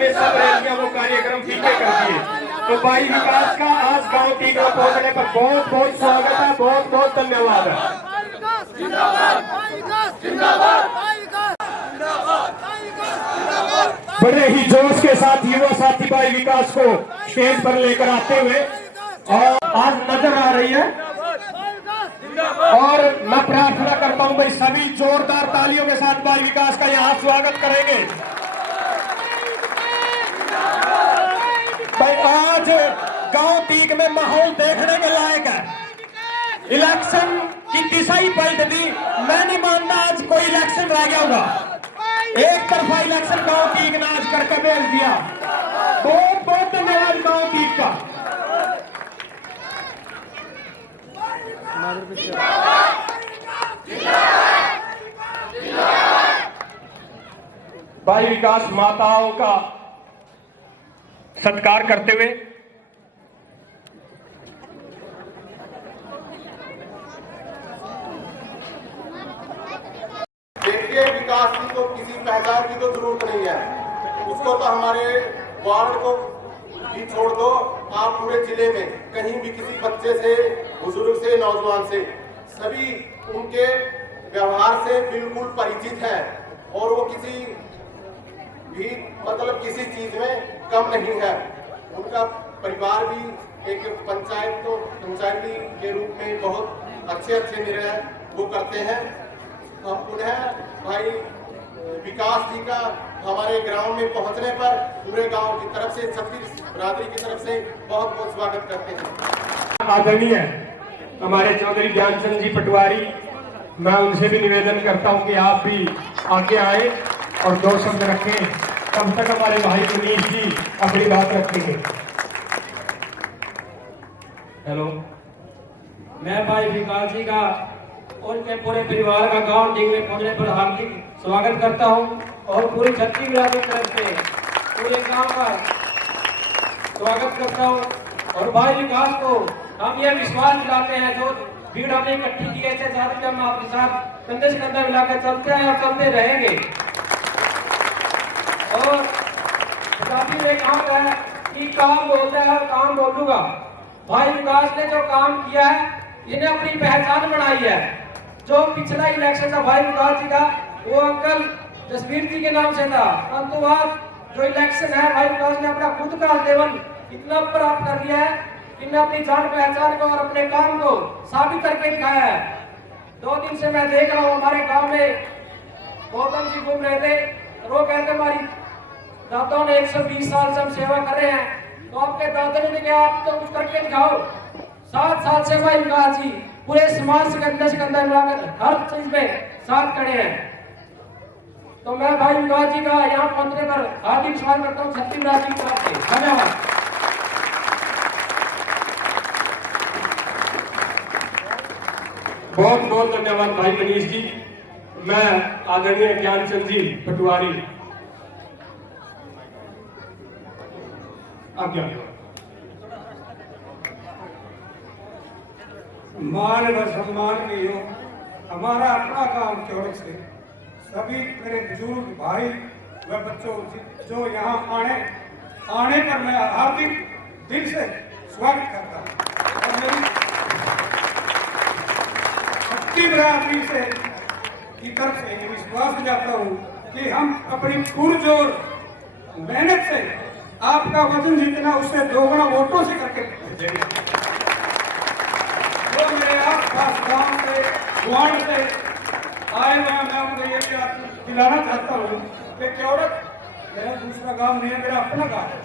में सब रैलियां वो कार्यक्रम फीके करती है। तो भाई विकास का आज गांव टीकरा पहुंचने पर बहुत बहुत स्वागत है, बहुत बहुत धन्यवाद है। बड़े ही जोश के साथ युवा साथी भाई विकास को स्टेज पर लेकर आते हुए और आज नजर आ रही है। और मैं प्रार्थना करता हूं भाई सभी जोरदार तालियों के साथ भाई विकास का यहाँ स्वागत करेंगे। भाई आज गांव टीक में माहौल देखने के लायक है। इलेक्शन की दिशा ही पलट दी। मैं नहीं मानता आज कोई इलेक्शन रह गया होगा। एक तरफा इलेक्शन गांव टीक ने आज करके भेज दिया। बहुत बहुत धन्यवाद गांव टीक का। भाई विकास माताओं का सत्कार करते हुए देखिए, विकास की तो किसी पहचान की तो जरूरत नहीं है। उसको तो हमारे वार्ड को भी छोड़ दो, आप पूरे जिले में कहीं भी किसी बच्चे से, बुजुर्ग से, नौजवान से सभी उनके व्यवहार से बिल्कुल परिचित है और वो किसी भी मतलब किसी चीज में कम नहीं है। उनका परिवार भी एक पंचायती के रूप में बहुत अच्छे निर्णय वो करते हैं। हम पुनः भाई विकास जी का हमारे ग्राउंड में पहुंचने पर पूरे गांव की तरफ से, छत्तीस बिरादरी की तरफ से बहुत बहुत स्वागत करते हैं। आदरणीय हमारे चौधरी ज्ञानचंद जी पटवारी, मैं उनसे भी निवेदन करता हूं कि आप भी आगे आए और दो शब्द रखें। तब तक हमारे भाई मनीष जी अपनी बात रखेंगे। हेलो, मैं भाई विकास जी का और उनके पूरे परिवार का गांव टीक में पहुंचने पर हार्दिक स्वागत करता हूं और पूरी छत्तीस बिरादरी की तरफ से पूरे गांव का स्वागत करता हूं। और भाई विकास को हम ये विश्वास दिलाते हैं, जो भीड़ हमने इकट्ठी की है, साथ में हम आपके साथ कंधे से कंधा मिलाकर चलते हैं और चलते रहेंगे। और काफी ने कहा है कि काम बोलता है और काम बोलूंगा। भाई विकास ने जो काम किया है, इन्हें अपनी पहचान बनाई है। जो पिछला इलेक्शन था भाई विकास जी का, वो अंकल जसवीर जी के नाम से था, परंतु आज जो इलेक्शन है भाई विकास ने अपना खुद का लेवल इतना प्राप्त कर लिया है कि इन्हें अपनी जान पहचान को और अपने काम को साबित करके दिखाया है। 2 दिन से मैं देख रहा हूँ हमारे गाँव में गौतम जी घूम रहे थे, वो कहते हमारी दादाओं ने 120 साल से हम सेवा कर रहे हैं। तो आपके दादा ने कहा आप तो कुछ करके दिखाओ। 7 साल से भाई विकास जी पूरे समाज से कंधे मिलाकर हर चीज में साथ खड़े हैं। तो मैं भाई विकास जी का यहाँ पहुंचने पर हार्दिक स्वागत करता हूँ छत्तीस बिरादरी की तरफ से। धन्यवाद। बहुत बहुत धन्यवाद भाई मनीष जी। मैं आदरणीय ज्ञानचंद जी पटवारी आज्ञा। मान व सम्मान के योग हमारा अपना काम चौड़क से सभी मेरे बुजुर्ग भाई व बच्चों जो यहाँ आने पर मैं हार्दिक दिल से स्वागत करता हूँ। और मेरी छत्तीस बिरादरी से की तरफ से ये विश्वास दिलाता हूँ कि हम अपनी पुरजोर मेहनत से आपका वजन जितना उससे 2 गुना वोटों से करके भेजेंगे। जो मेरे आसपास गांव से, वार्ड से आए हुए मैं उनको ये दिलाना चाहता हूँ कि चौड़क मेरा दूसरा गांव नहीं है, मेरा अपना गांव है।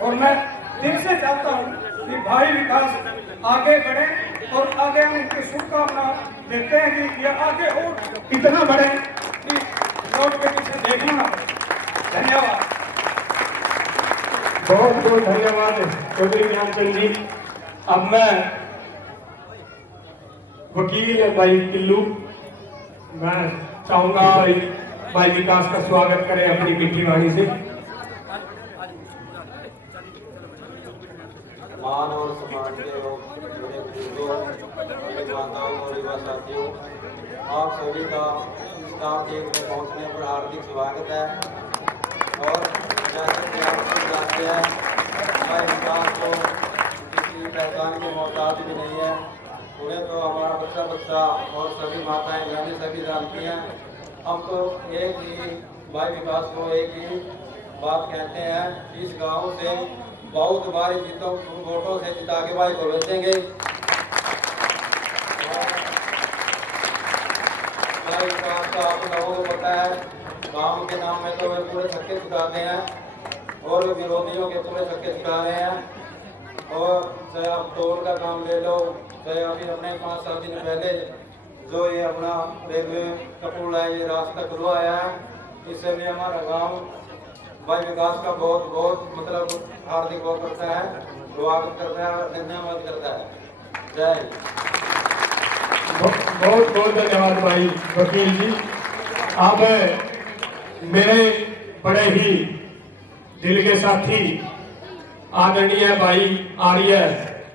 और मैं दिल से चाहता हूँ कि भाई विकास आगे बढ़े और आगे हम उनकी शुभकामना देते हैं कि ये आगे और इतना बढ़े कि वोट के पीछे देखना ना पड़े। धन्यवाद। बहुत बहुत धन्यवाद चौधरी ज्ञानचंद जी। अब मैं वकील भाई टिल्लू, मैं चाहूंगा भाई विकास का स्वागत करें अपनी मीठी वाणी से। मान और सम्मान के मेरे बुजुर्गों, मेरे माताओं और युवा साथियों, आप सभी का स्टाफ केक में पहुंचने पर हार्दिक स्वागत है। और जैसे कि आप सब जानते हैं, भाई विकास को किसी पहचान के मोहताज भी नहीं है। उन्हें तो हमारा बच्चा बच्चा और सभी माताएं बहनें सभी जानती हैं। हम तो एक ही भाई विकास को एक ही बात कहते हैं, इस गांव से बहुत बार वोटों से जिता के भाई को भेजेंगे। भाई विकास का आप लोगों को पता है, गांव के नाम में तो वे पूरे छक्के छुड़ाते हैं और वे विरोधियों के पूरे छक्के छुड़ा रहे हैं। और चाहे आप टोल का काम ले लो, चाहे अभी अपने 5-7 दिन पहले जो ये अपना रेलवे कपूरला ये रास्ता खुलवाया है, इससे भी हमारा गांव भाई विकास का बहुत बहुत मतलब हार्दिक वो करता है, स्वागत करता है और धन्यवाद करता है। जय हिंद। बहुत बहुत धन्यवाद भाई वकील जी। अब मेरे बड़े ही दिल के साथी आदरणीय भाई आर्य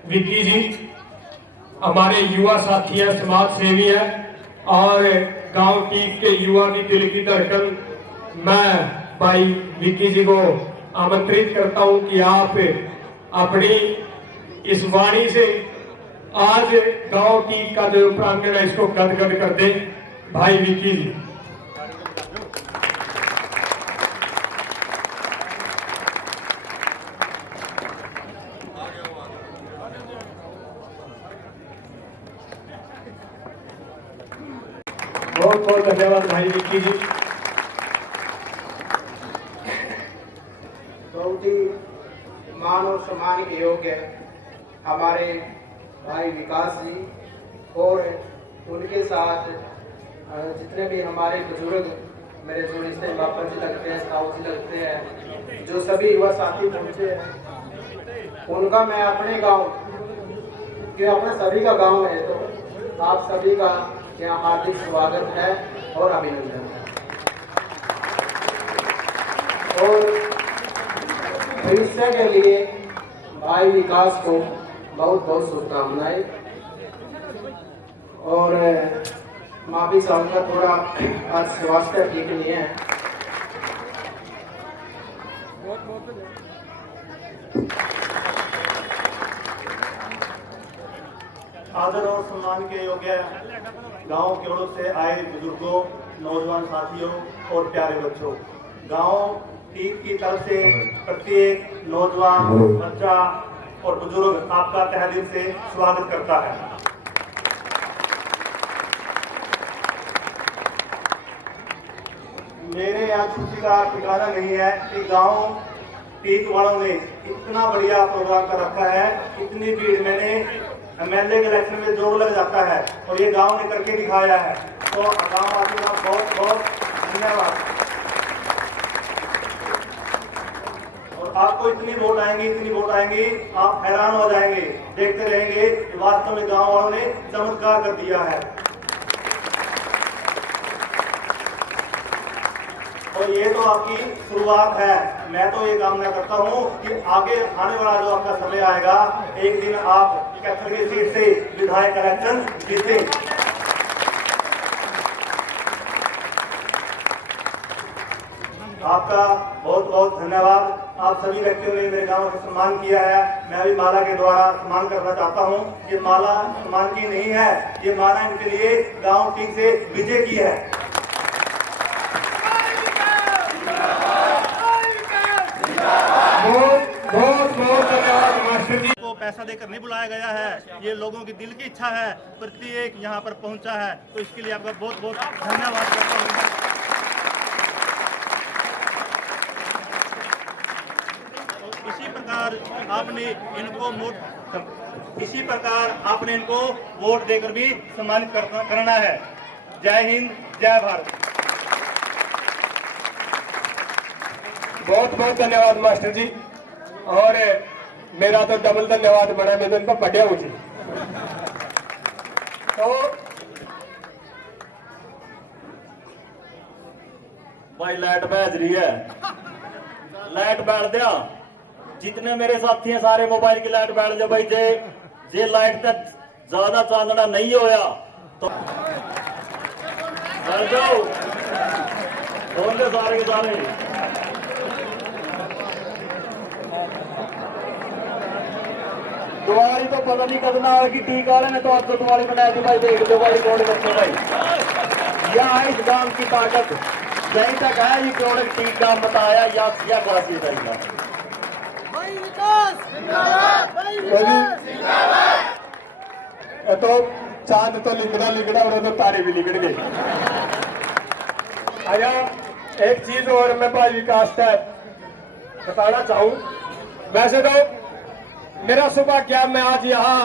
विकी जी, हमारे युवा साथी है, समाज सेवी है और गांव टीक के युवा की दिल की धड़कन। मैं भाई विकी जी को आमंत्रित करता हूं कि आप अपनी इस वाणी से आज गांव टीक का जो प्रांगण है इसको गदगद कर दें। भाई विकी जी। बहुत बहुत धन्यवाद भाई विक्की जी। बहुत ही मान और सम्मान के योग्य हमारे भाई विकास जी और उनके साथ जितने भी हमारे बुजुर्ग मेरे जो रिश्ते बापा जी लगते हैं, साहू जी लगते हैं, जो सभी युवा साथी पहुंचे हैं, उनका मैं अपने गांव के अपने सभी का गांव है, तो आप सभी का यहाँ हार्दिक स्वागत है और अभिनंदन है। और भविष्य के लिए भाई विकास को बहुत बहुत शुभकामनाएं। और माफी चाहूंगा, थोड़ा आज स्वास्थ्य ठीक नहीं है। आदर और सम्मान के योग्य गांव की ओर से आए बुजुर्गों, नौजवान साथियों और प्यारे बच्चों, गांव टीक की तरफ से प्रत्येक नौजवान, बच्चा और बुजुर्ग आपका तहे दिल से स्वागत करता है। मेरे यहाँ खुशी का ठिकाना नहीं है कि गांव टीक वालों ने इतना बढ़िया प्रोग्राम कर रखा है। इतनी भीड़ मैंने एमएलए के इलेक्शन में जोर लग जाता है और ये गांव ने करके दिखाया है। तो गांव वासियों का बहुत बहुत धन्यवाद। और आपको इतनी वोट आएंगी, आप हैरान हो जाएंगे, देखते रहेंगे कि वास्तव में गांव वालों ने चमत्कार कर दिया है। और ये तो आपकी शुरुआत है। मैं तो ये कामना करता हूँ कि आगे आने वाला जो आपका समय आएगा, एक दिन आप कैथल की सीट से विधायक इलेक्शन जीते। आपका बहुत बहुत धन्यवाद। आप सभी व्यक्तियों ने मेरे गांव का सम्मान किया है। मैं भी माला के द्वारा सम्मान करना चाहता हूँ। ये माला सम्मान की नहीं है, ये माला इनके लिए गांव टीक से विजय की है। बहुत धन्यवाद मास्टर जी। को पैसा देकर नहीं बुलाया गया है, ये लोगों की दिल की इच्छा है, प्रत्येक यहाँ पर पहुँचा है, तो इसके लिए आपका बहुत बहुत धन्यवाद करता हूँ। इसी प्रकार आपने इनको वोट देकर भी सम्मानित करना है। जय हिंद, जय भारत। बहुत बहुत धन्यवाद मास्टर जी। और मेरा तो डबल धन्यवाद बना, मैं तो इनको पढ़िया मुझे। तो भाई लाइट बैज रही है, लाइट बैठ दिया। जितने मेरे साथी हैं सारे मोबाइल की लाइट बैठ जाओ भाई। जे लाइट तक ज्यादा चांदना नहीं होया तो बैठ जाओ, खोल दे सारे के सारे। दिवाली तो पता नहीं कद ना होगी, टीका वाले ने तो आज तो दिवाली बनाई थी भाई। देख लो भाई रिकॉर्ड करते भाई, यह है इस गांव की ताकत। जहीं तक है ये प्रोडक्ट टीका बताया या खासियत है। तो चांद तो लिखना लिखना और तो तारे भी लिख गए। आया एक चीज और मैं भाई विकास का बताना चाहूं। वैसे तो मेरा सुबह क्या, मैं आज यहाँ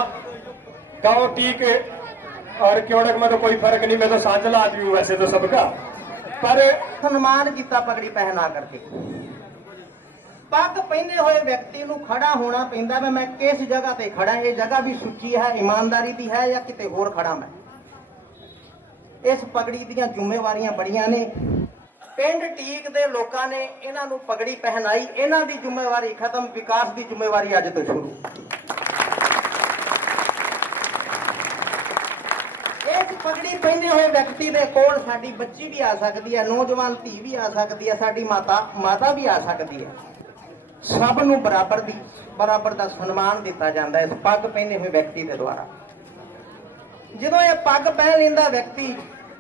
गांव टीक और क्योड़क में तो कोई फर्क नहीं, मैं तो सांझला आदमी हूँ वैसे तो सबका, पर सम्मान किया पगड़ी पहना करके। पग पहने हुए व्यक्ति ਨੂੰ खड़ा होना पैंदा वे मैं किस जगह ते खड़ा, ये जगह भी सुची है, ईमानदारी दी है या किते होर खड़ा मैं। इस पगड़ी ਦੀਆਂ ਜ਼ਿੰਮੇਵਾਰੀਆਂ ਬੜੀਆਂ ਨੇ। ਪਿੰਡ ਟੀਕ ਦੇ ਲੋਕਾਂ ਨੇ ਇਹਨਾਂ ਨੂੰ ਪਗੜੀ ਪਹਿਨਾਈ, ਇਹਨਾਂ ਦੀ ਜ਼ਿੰਮੇਵਾਰੀ ਖਤਮ, ਵਿਕਾਸ ਦੀ ਜ਼ਿੰਮੇਵਾਰੀ ਅੱਜ ਤੋਂ ਸ਼ੁਰੂ। ਇਸ ਪਗੜੀ ਪਹਿਨੇ ਹੋਏ ਵਿਅਕਤੀ ਦੇ ਕੋਲ ਸਾਡੀ ਬੱਚੀ ਵੀ ਆ ਸਕਦੀ ਹੈ, ਨੌਜਵਾਨ ਧੀ ਵੀ ਆ ਸਕਦੀ ਹੈ, ਸਾਡੀ ਮਾਤਾ ਵੀ ਆ ਸਕਦੀ ਹੈ। ਸਭ ਨੂੰ ਬਰਾਬਰ ਦਾ ਸਨਮਾਨ ਦਿੱਤਾ ਜਾਂਦਾ ਇਸ ਪੱਗ ਪਹਿਨੇ ਹੋਏ ਵਿਅਕਤੀ ਦੇ ਦੁਆਰਾ। ਜਦੋਂ ਇਹ ਪੱਗ ਪਹਿਨ ਲੈਂਦਾ ਵਿਅਕਤੀ,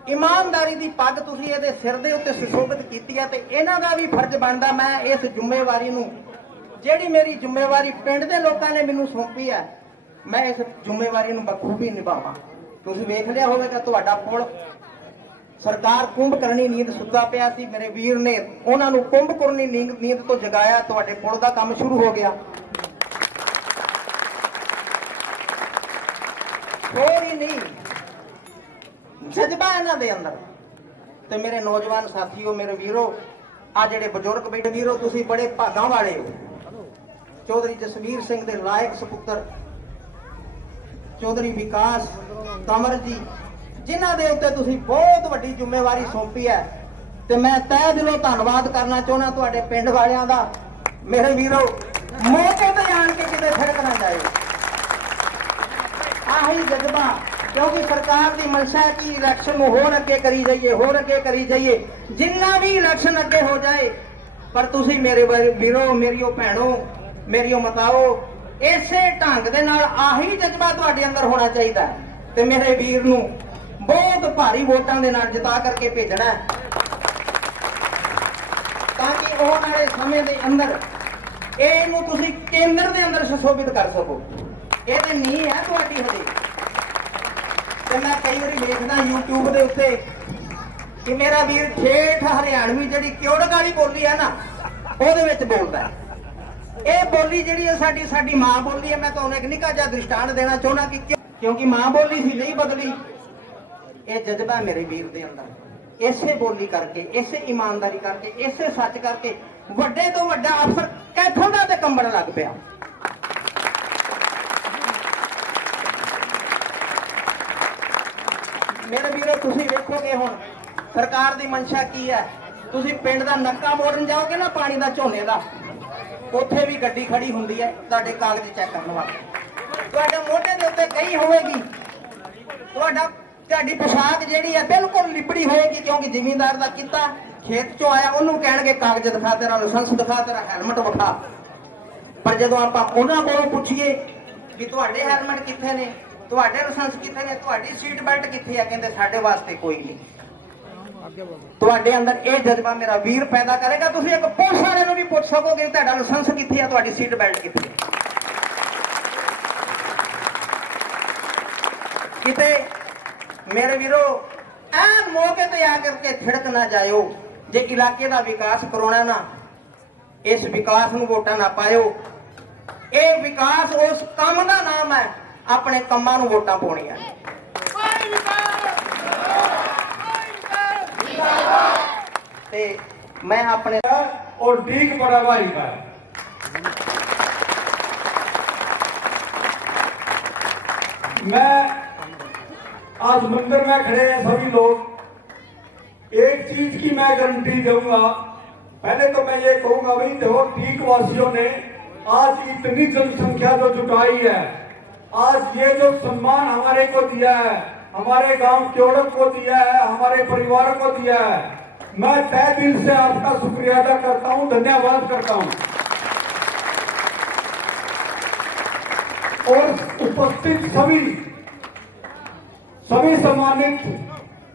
ਇਮਾਨਦਾਰੀ ਦੀ ਪੱਗ ਤੁਸੀਂ ਇਹਦੇ ਸਿਰ ਦੇ ਉੱਤੇ ਸੁਸ਼ੋਭਿਤ ਕੀਤੀ ਹੈ, ਤੇ ਇਹਨਾਂ ਦਾ ਵੀ ਫਰਜ਼ ਬਣਦਾ ਮੈਂ ਇਸ ਜ਼ਿੰਮੇਵਾਰੀ ਨੂੰ, ਜਿਹੜੀ ਮੇਰੀ ਜ਼ਿੰਮੇਵਾਰੀ ਪਿੰਡ ਦੇ ਲੋਕਾਂ ਨੇ ਮੈਨੂੰ ਸੌਂਪੀ ਹੈ, ਮੈਂ ਇਸ ਜ਼ਿੰਮੇਵਾਰੀ ਨੂੰ ਬਖੂਬੀ ਨਿਭਾਵਾਂ। ਤੁਸੀਂ ਵੇਖ ਲਿਆ ਹੋਵੇਗਾ ਤੁਹਾਡਾ ਪੁਲ ਸਰਕਾਰ ਕੁੰਭਕਰਣੀ ਨੀਂਦ ਸੁੱਤਾ ਪਿਆ ਸੀ, ਮੇਰੇ ਵੀਰ ਨੇ ਉਹਨਾਂ ਨੂੰ ਕੁੰਭਕਰਣੀ ਨੀਂਦ ਤੋਂ ਜਗਾਇਆ, ਤੁਹਾਡੇ ਪੁਲ ਦਾ ਕੰਮ ਸ਼ੁਰੂ ਹੋ ਗਿਆ। ਹੋਰ ਹੀ ਨਹੀਂ, ਜਜ਼ਬਾ ਇਹਨਾਂ ਦੇ ਅੰਦਰ। ਤੇ ਮੇਰੇ ਨੌਜਵਾਨ ਸਾਥੀਓ, ਮੇਰੇ ਵੀਰੋ, ਆ ਜਿਹੜੇ ਬਜ਼ੁਰਗ ਬੈਠੇ ਵੀਰੋ, ਤੁਸੀਂ ਬੜੇ ਭਾਗਾਂ ਵਾਲੇ ਹੋ। ਚੌਧਰੀ ਜਸਵੀਰ ਸਿੰਘ ਦੇ ਲਾਇਕ ਸੁਪੁੱਤਰ ਚੌਧਰੀ ਵਿਕਾਸ ਕੰਵਰ ਜੀ, ਜਿਨ੍ਹਾਂ ਦੇ ਉੱਤੇ ਤੁਸੀਂ ਬਹੁਤ ਵੱਡੀ ਜ਼ਿੰਮੇਵਾਰੀ ਸੌਂਪੀ ਹੈ, ਤੇ ਮੈਂ ਤਹਿ ਦਿਲੋਂ ਧੰਨਵਾਦ ਕਰਨਾ ਚਾਹੁੰਦਾ ਤੁਹਾਡੇ ਪਿੰਡ ਵਾਲਿਆਂ ਦਾ। ਮੇਰੇ ਵੀਰੋ, ਮੌਕੇ ਤੇ ਆਣ ਕੇ ਕਿਤੇ ਫਿਰਕ ਨਾ ਜਾਏ। ਆਹੀ ਜਜ਼ਬਾ, ਕਿਉਂਕਿ ਸਰਕਾਰ ਦੀ ਮਨਸ਼ਾ ਹੈ ਕਿ ਇਲੈਕਸ਼ਨ ਨੂੰ ਹੋਰ ਅੱਗੇ ਕਰੀ ਜਾਈਏ, ਹੋਰ ਅੱਗੇ ਕਰੀ ਜਾਈਏ, ਜਿੰਨਾ ਵੀ ਇਲੈਕਸ਼ਨ ਅੱਗੇ ਹੋ ਜਾਏ। ਪਰ ਤੁਸੀਂ ਮੇਰੇ ਵੀਰੋ, ਮੇਰੀਓ ਭੈਣੋ, ਮੇਰੀਓ ਮਤਾਓ, ਇਸੇ ਢੰਗ ਦੇ ਨਾਲ ਆਹੀ ਜਜ਼ਬਾ ਤੁਹਾਡੇ ਅੰਦਰ ਹੋਣਾ ਚਾਹੀਦਾ ਤੇ ਮੇਰੇ ਵੀਰ ਨੂੰ ਬਹੁਤ ਭਾਰੀ ਵੋਟਾਂ ਦੇ ਨਾਲ ਜਿਤਾ ਕਰਕੇ ਭੇਜਣਾ ਹੈ, ਤਾਂ ਕਿ ਆਉਣ ਵਾਲੇ ਸਮੇਂ ਦੇ ਅੰਦਰ ਇਹਨੂੰ ਤੁਸੀਂ ਕੇਂਦਰ ਦੇ ਅੰਦਰ ਸੁਸ਼ੋਭਿਤ ਕਰ ਸਕੋ। ਇਹ ਤੇ ਨਹੀਂ ਹੈ ਤੁਹਾਡੀ ਹਜੇ। ਤੇ ਮੈਂ ਕਈ ਵਾਰੀ ਵੇਖਦਾ YouTube ਦੇ ਉੱਤੇ ਕਿ ਮੇਰਾ ਵੀਰ ਠੇਠ ਹਰਿਆਣਵੀ ਜਿਹੜੀ ਕਿਉੜਕ ਵਾਲੀ ਬੋਲੀ ਹੈ ਨਾ, ਉਹਦੇ ਵਿੱਚ ਬੋਲਦਾ। ਇਹ ਬੋਲੀ ਜਿਹੜੀ ਹੈ ਸਾਡੀ ਮਾਂ ਬੋਲੀ ਹੈ। ਮੈਂ ਤੁਹਾਨੂੰ ਇੱਕ ਨਿੱਕਾ ਜਿਹਾ ਦ੍ਰਿਸ਼ਟਾਂਤ ਦੇਣਾ ਚਾਹੁੰਦਾ ਕਿ ਕਿਉਂਕਿ ਮਾਂ ਬੋਲੀ ਸੀ ਨਹੀਂ ਬਦਲੀ। ਇਹ ਜਜ਼ਬਾ ਮੇਰੇ ਵੀਰ ਦੇ ਅੰਦਰ, ਇਸੇ ਬੋਲੀ ਕਰਕੇ, ਇਸੇ ਇਮਾਨਦਾਰੀ ਕਰਕੇ, ਇਸੇ ਸੱਚ ਕਰਕੇ ਵੱਡੇ ਤੋਂ ਵੱਡਾ ਅਫਸਰ ਕਿੱਥੋਂ ਦਾ ਤੇ ਕੰਬਣ ਲੱਗ ਪਿਆ। ਮੇਰੇ ਵੀਰੋ, ਤੁਸੀਂ ਵੇਖੋਗੇ ਹੁਣ ਸਰਕਾਰ ਦੀ ਮਨਸ਼ਾ ਕੀ ਹੈ। ਤੁਸੀਂ ਪਿੰਡ ਦਾ ਨੱਕਾ ਮੋੜਨ ਜਾਓਗੇ ਨਾ ਪਾਣੀ ਦਾ, ਝੋਨੇ ਦਾ, ਉੱਥੇ ਵੀ ਗੱਡੀ ਖੜੀ ਹੁੰਦੀ ਹੈ ਤੁਹਾਡੇ ਕਾਗਜ਼ ਚੈੱਕ ਕਰਨ ਵਾਸਤੇ। ਤੁਹਾਡੇ ਮੋਢੇ ਦੇ ਉੱਤੇ ਕਹੀ ਹੋਵੇਗੀ, ਤੁਹਾਡੀ ਪੋਸ਼ਾਕ ਜਿਹੜੀ ਹੈ ਬਿਲਕੁਲ ਲਿਬੜੀ ਹੋਏਗੀ, ਕਿਉਂਕਿ ਜ਼ਿਮੀਂਦਾਰ ਦਾ ਕੀਤਾ, ਖੇਤ ਚੋਂ ਆਇਆ, ਉਹਨੂੰ ਕਹਿਣਗੇ ਕਾਗਜ਼ ਦਿਖਾ, ਤੇਰਾ ਲਾਇਸੈਂਸ ਦਿਖਾ, ਤੇਰਾ ਹੈਲਮਟ ਵਿਖਾ। ਪਰ ਜਦੋਂ ਆਪਾਂ ਉਹਨਾਂ ਕੋਲੋਂ ਪੁੱਛੀਏ ਕਿ ਤੁਹਾਡੇ ਹੈਲਮਟ ਕਿੱਥੇ ਨੇ, ਤੁਹਾਡੇ ਲਾਇਸੈਂਸ ਕਿੱਥੇ ਨੇ, ਤੁਹਾਡੀ ਸੀਟ ਬੈਲਟ ਕਿੱਥੇ ਆ, ਕਹਿੰਦੇ ਸਾਡੇ ਵਾਸਤੇ ਕੋਈ ਨਹੀਂ। ਤੁਹਾਡੇ ਅੰਦਰ ਇਹ ਜਜ਼ਬਾ ਮੇਰਾ ਵੀਰ ਪੈਦਾ ਕਰੇਗਾ। ਤੁਸੀਂ ਇੱਕ ਪੁਲਿਸ ਵਾਲੇ ਨੂੰ ਵੀ ਪੁੱਛ ਸਕੋਗੇ ਤੁਹਾਡਾ ਲਾਇਸੈਂਸ ਕਿੱਥੇ ਆ, ਤੁਹਾਡੀ ਸੀਟ ਬੈਲਟ ਕਿੱਥੇ ਹੈ। ਕਿਤੇ ਮੇਰੇ ਵੀਰੋ ਐਨ ਮੌਕੇ ਤੇ ਆ ਕਰਕੇ ਥਿੜਕ ਨਾ ਜਾਇਓ। ਜੇ ਇਲਾਕੇ ਦਾ ਵਿਕਾਸ ਕਰਾਉਣਾ ਨਾ, ਇਸ ਵਿਕਾਸ ਨੂੰ ਵੋਟਾਂ ਨਾ ਪਾਇਓ। ਇਹ ਵਿਕਾਸ ਉਸ ਕੰਮ ਦਾ ਨਾਮ ਹੈ, ਆਪਣੇ ਕੰਮਾਂ ਨੂੰ ਵੋਟਾਂ ਪਾਉਣੀਆਂ। ਤੇ मैं अपने और ठीक बड़ा भाई का है। मैं आज मंदिर में खड़े हैं सभी लोग, एक चीज की मैं गारंटी दूंगा। पहले तो मैं ये कहूंगा भाई देखो, ठीक वासियों ने आज इतनी जनसंख्या जो जुटाई है, आज ये जो सम्मान हमारे को दिया है, हमारे गांव क्योड़क को दिया है, हमारे परिवार को दिया है, मैं तहे दिल से आपका शुक्रिया अदा करता हूं, धन्यवाद करता हूं। और उपस्थित सभी सम्मानित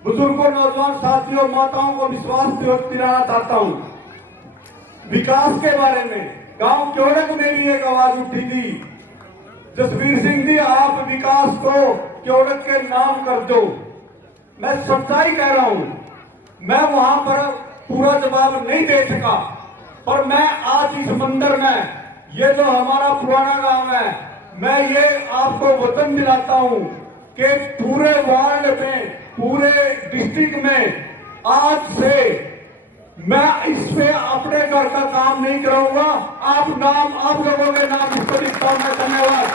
बुजुर्गों, नौजवान साथियों, माताओं को विश्वास दिलाना चाहता हूं। विकास के बारे में गांव क्योड़क में भी एक आवाज उठी थी, जसवीर सिंह जी आप विकास को क्योड़क के नाम कर दो। मैं सच्चाई कह रहा हूं, मैं वहां पर पूरा जवाब नहीं दे सका, पर मैं आज इस मंदिर में, ये जो हमारा पुराना गांव है, मैं ये आपको वचन दिलाता हूं कि पूरे वार्ड में, पूरे डिस्ट्रिक्ट में आज से मैं इस पे अपने घर का काम नहीं कराऊंगा। आप लोगों के नाम इस पर लिखता हूं मैं। धन्यवाद।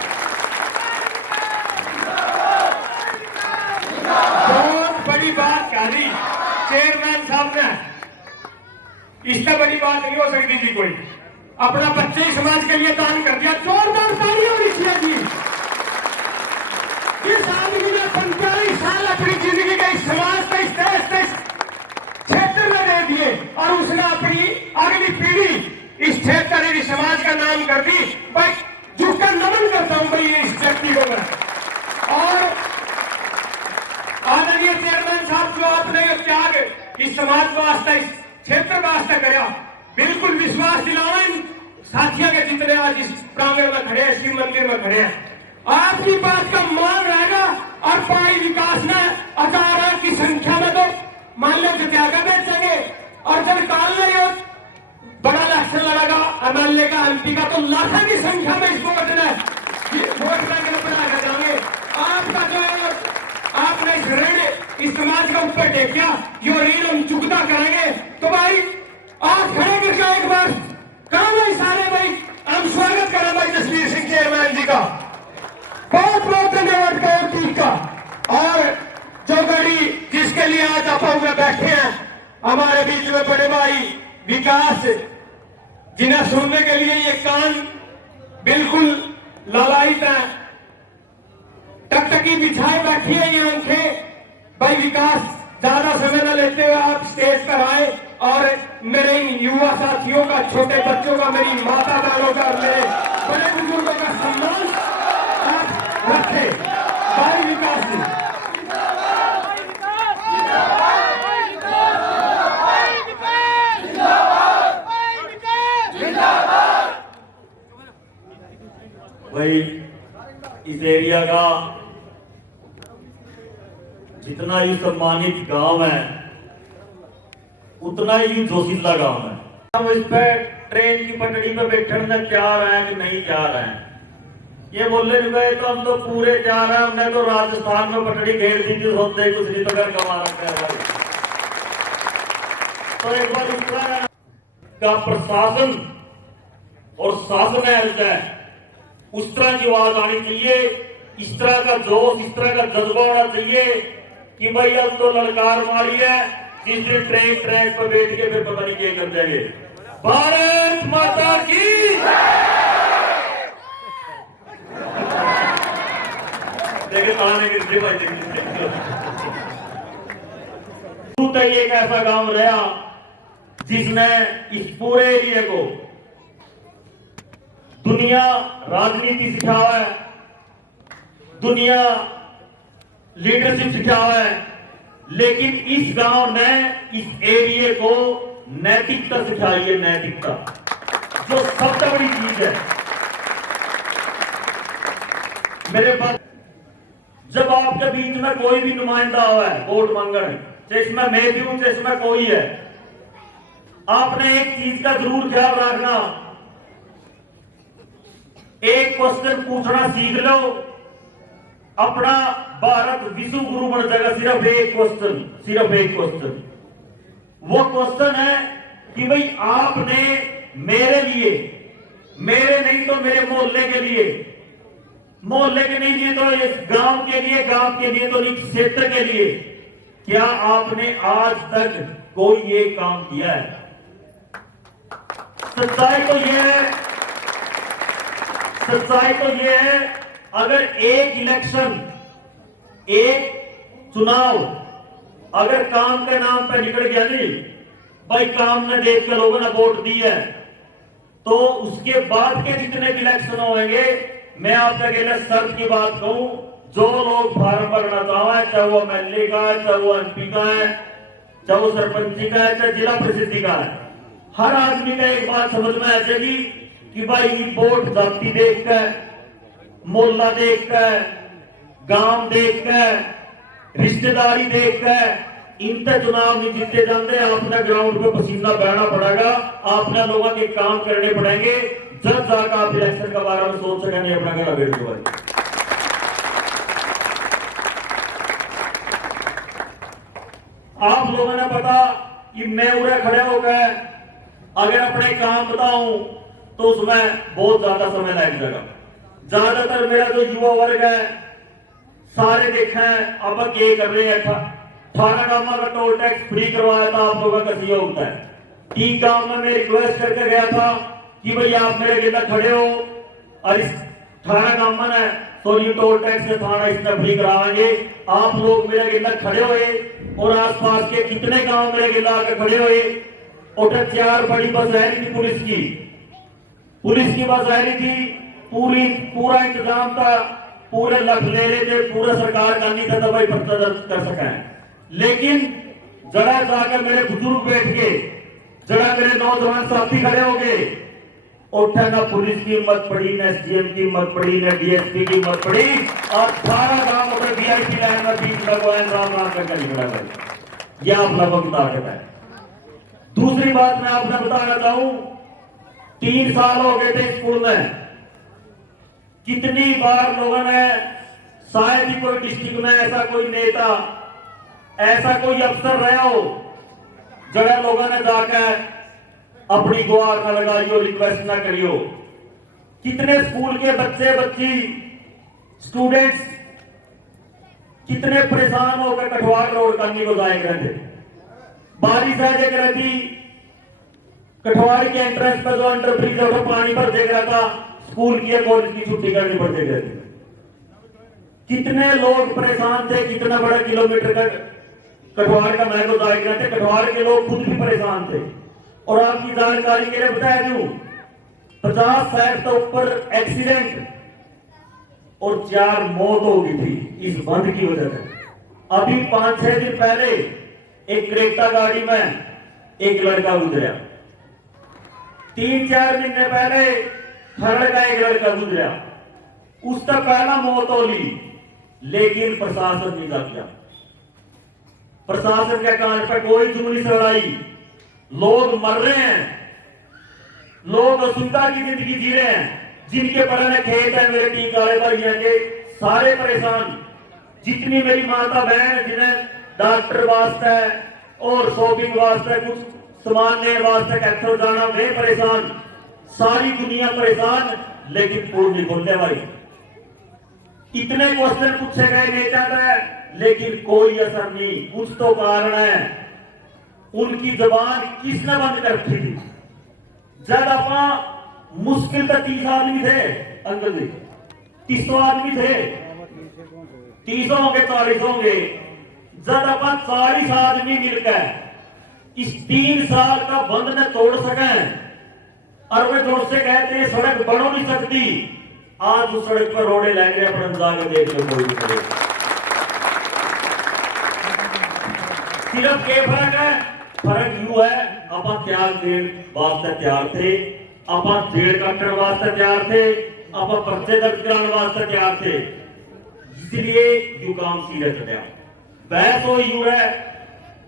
बहुत बड़ी बात कह दी चेयरमैन साहब ने, इससे बड़ी बात नहीं हो सकती थी कोई। अपना बच्चे समाज के लिए दान कर दिया, जोरदार तालियां होनी चाहिए। इस आदमी ने 45 साल अपनी जिंदगी का इस समाज का इस देश के क्षेत्र में दे दिए, और उसने अपनी अगली पीढ़ी इस क्षेत्र इस समाज का नाम कर दी। भाई झुककर नमन करता हूं भाई इस व्यक्ति को मैं। और आदरणीय चेयरमैन साहब, जो आपने ये त्याग इस समाज वास्ते, इस क्षेत्र वास्ते कराया, बिल्कुल विश्वास दिलाओ इन साथियों के जितने आज इस प्रांगण में खड़े हैं, शिव मंदिर में खड़े हैं, आपकी बात का मान रहेगा। और पाई विकास ने 1000 की संख्या में तो मान लो त्यागा बेचेंगे, और जब काल में बड़ा इलेक्शन लड़ेगा एमएलए का, एमपी का, तो लाखों की संख्या में इस वोट बैंक बना कर जाएंगे। आपका जो आपने इस ऋण इस समाज का ऊपर टेकिया, यो ऋण हम चुकता करेंगे। तो भाई आप खड़े करके एक बार काम है सारे भाई, हम स्वागत करें भाई जसवीर सिंह चेयरमैन जी का। बहुत बहुत धन्यवाद कौर का। और जो गाड़ी जिसके लिए आज आप में बैठे हैं, हमारे बीच में बड़े भाई विकास, जिन्हें सुनने के लिए ये कान बिल्कुल लालायित है, टकटकी बिछाए बैठी है ये आंखें। भाई विकास, ज्यादा समय न लेते हुए आप स्टेज पर आए और मेरे इन युवा साथियों का, छोटे बच्चों का, मेरी माता बहनों का, मेरे बड़े बुजुर्गों का सम्मान आप रखे। भाई विकास जी, भाई इस एरिया का जितना ही सम्मानित गांव है, उतना ही जोशीला गांव है। हम इस पे ट्रेन की पटड़ी पे बैठने जा रहे हैं कि नहीं जा रहे हैं, ये बोलने गए तो हम तो पूरे जा रहे हैं। हमने तो राजस्थान में पटड़ी घेर दी थी, होते कुछ नहीं तो घर कमा रखा है भाई। तो एक बार उत्तराखंड का प्रशासन और शासन है, उस तरह की आवाज आनी चाहिए, इस तरह का जोश, इस तरह का जज्बा होना चाहिए कि भाई अब तो ललकार मारी है, जिस दिन ट्रैक पर बैठ के फिर पता नहीं क्या कर देंगे। भारत माता की देखे ताने गिरते भाई, तू एक ऐसा गांव रहा जिसने इस पूरे एरिया को दुनिया राजनीति सिखावा है, दुनिया लीडरशिप सिखावा है, लेकिन इस गांव ने इस एरिया को नैतिकता सिखाई है। नैतिकता जो सबसे बड़ी चीज है मेरे पास। जब आपके बीच में कोई भी नुमाइंदा हुआ है वोट मांगने, चाहे इसमें मैं भी हूं, चाहे इसमें कोई है, आपने एक चीज का जरूर ख्याल रखना, एक क्वेश्चन पूछना सीख लो, अपना भारत विश्व गुरु बन जाएगा। सिर्फ एक क्वेश्चन, सिर्फ एक क्वेश्चन। वो क्वेश्चन है कि भाई आपने मेरे लिए, मेरे नहीं तो मेरे मोहल्ले के लिए, मोहल्ले के नहीं लिए तो इस गांव के लिए, गांव के लिए तो इस क्षेत्र के लिए, क्या आपने आज तक कोई ये काम किया है? सच्चाई तो ये है, सच्चाई तो ये है, अगर एक इलेक्शन, एक चुनाव अगर काम के नाम पे निकल गया नहीं भाई, काम ने देख के लोगों ने वोट दी है, तो उसके बाद के जितने भी इलेक्शन होंगे, मैं आपके अकेले शर्त की बात कहूं, जो लोग फार्म भरना चाहे, चाहे वो एमएलए का है, चाहे वो एमपी का है, चाहे वो सरपंची का है, चाहे जिला परिषद का है, हर आदमी का एक बात समझ में आ जाएगी कि भाई वोट जाति देख कर, मोहल्ला देख कर, गांव देख कर, रिश्तेदारी देख कर इनसे चुनाव नहीं जीते जाते। आपने ग्राउंड पे पसीना बहना पड़ेगा, आपने लोगों के काम करने पड़ेंगे, जब जाकर आप इलेक्शन के बारे में सोच सके नहीं अपना गला बेट दो। आप लोगों ने पता कि मैं उड़े खड़े हो गए, अगर अपने काम बताऊं तो उसमें बहुत ज्यादा समय लग जाएगा। ज्यादातर मेरा जो युवा वर्ग है सारे देखे हैं, अब ये कर रहे हैं, 18 गांव का टोल टैक्स फ्री करवाया था, आप लोगों का सहयोग है। 3 गांव में मैं रिक्वेस्ट करके गया था कि भाई आप मेरे गिला खड़े हो और इस 18 गांव में सोनी टोल टैक्स से थाना इसमें फ्री कराएंगे। आप लोग मेरे गिला खड़े हुए और आसपास के कितने गांव मेरे गिला आके खड़े हुए। और 4 बड़ी बस आ रही थी पुलिस की बस आ रही थी, पूरा इंतजाम था, पूरे लख ले रहे थे, पूरा सरकार का नहीं था तो भाई पर्चा दर्ज कर सके। लेकिन जरा जाकर मेरे बुजुर्ग बैठ के, जरा मेरे नौजवान साथी खड़े हो गए, उठा ना पुलिस की हिम्मत पड़ी, ना एसडीएम की हिम्मत पड़ी, ना डीएसपी की हिम्मत पड़ी, और 18 गांव में वीआईपी लाइन में 20 लगवाए, राम करके निकला भाई। यह आप लोगों की ताकत है। दूसरी बात मैं आपने बताना चाहूं, 3 साल हो गए थे स्कूल में, कितनी बार लोगों ने, शायद ही कोई डिस्ट्रिक्ट में ऐसा कोई नेता, ऐसा कोई अफसर रहा हो जगह लोगों ने जाकर अपनी गुहार न लगाई हो, रिक्वेस्ट न करी हो। कितने स्कूल के बच्चे बच्ची स्टूडेंट्स कितने परेशान होकर कठवाड़ रोड करने को जाए गए थे। बारिश आ जाए कर थी, कठवाड़ के एंट्रेंस पर जो अंडर ब्रिज है पानी भर देख रहा था, स्कूल की कॉलेज की छुट्टी करनी पड़ गई थी। कितने लोग परेशान थे, कितना बड़ा किलोमीटर का कठवाड़ का मैं जाए गए थे, कठवाड़ के लोग खुद भी परेशान थे। और आपकी जानकारी के लिए बताया दूं, 50-60 से ऊपर एक्सीडेंट और 4 मौत हो गई थी इस बंद की वजह से। अभी 5-6 दिन पहले एक क्रेटा गाड़ी में एक लड़का गुजरा, 3-4 महीने पहले खरड़ का एक लड़का गुजरा, उसका पहला मौत हो ली, लेकिन प्रशासन नहीं जाग, प्रशासन के कान पर कोई जुम्मन नहीं चढ़ाई। लोग मर रहे हैं, लोग असुविधा की जिंदगी जी रहे हैं, जिनके पढ़ने खेत है, मेरे टीका वाले भाइयों के सारे परेशान। जितनी मेरी माता बहन जिन्हें डॉक्टर वास्ते और शॉपिंग वास्ते कुछ सामान लेने वास्ते कैथल जाना, वे परेशान, सारी दुनिया परेशान, लेकिन पुल नहीं खोलते भाई। इतने क्वेश्चन पूछे गए नेता का, लेकिन कोई असर नहीं। कुछ तो कारण है, उनकी जबान किसने बंद कर रखी थी? जब आप मुश्किल तो 30 आदमी थे अंकल जी, 300 आदमी थे, 30 होंगे 40 होंगे, जब आप 40 आदमी मिलकर इस 3 साल का बंद ने तोड़ सके, और वे जोर से कहते हैं सड़क बढ़ नहीं सकती, आज उस सड़क पर रोडे लेंगे अपन जाकर देख लो कोई नहीं। सिर्फ ये फर्क है, फर्क यू है, अपन त्याग देने वास्ते तैयार थे, अपन जेल कटने वास्ते तैयार थे, अपन पर्चे दर्ज कराने वास्ते तैयार थे, इसलिए यू काम सीरियस लिया। बहस हो यू है,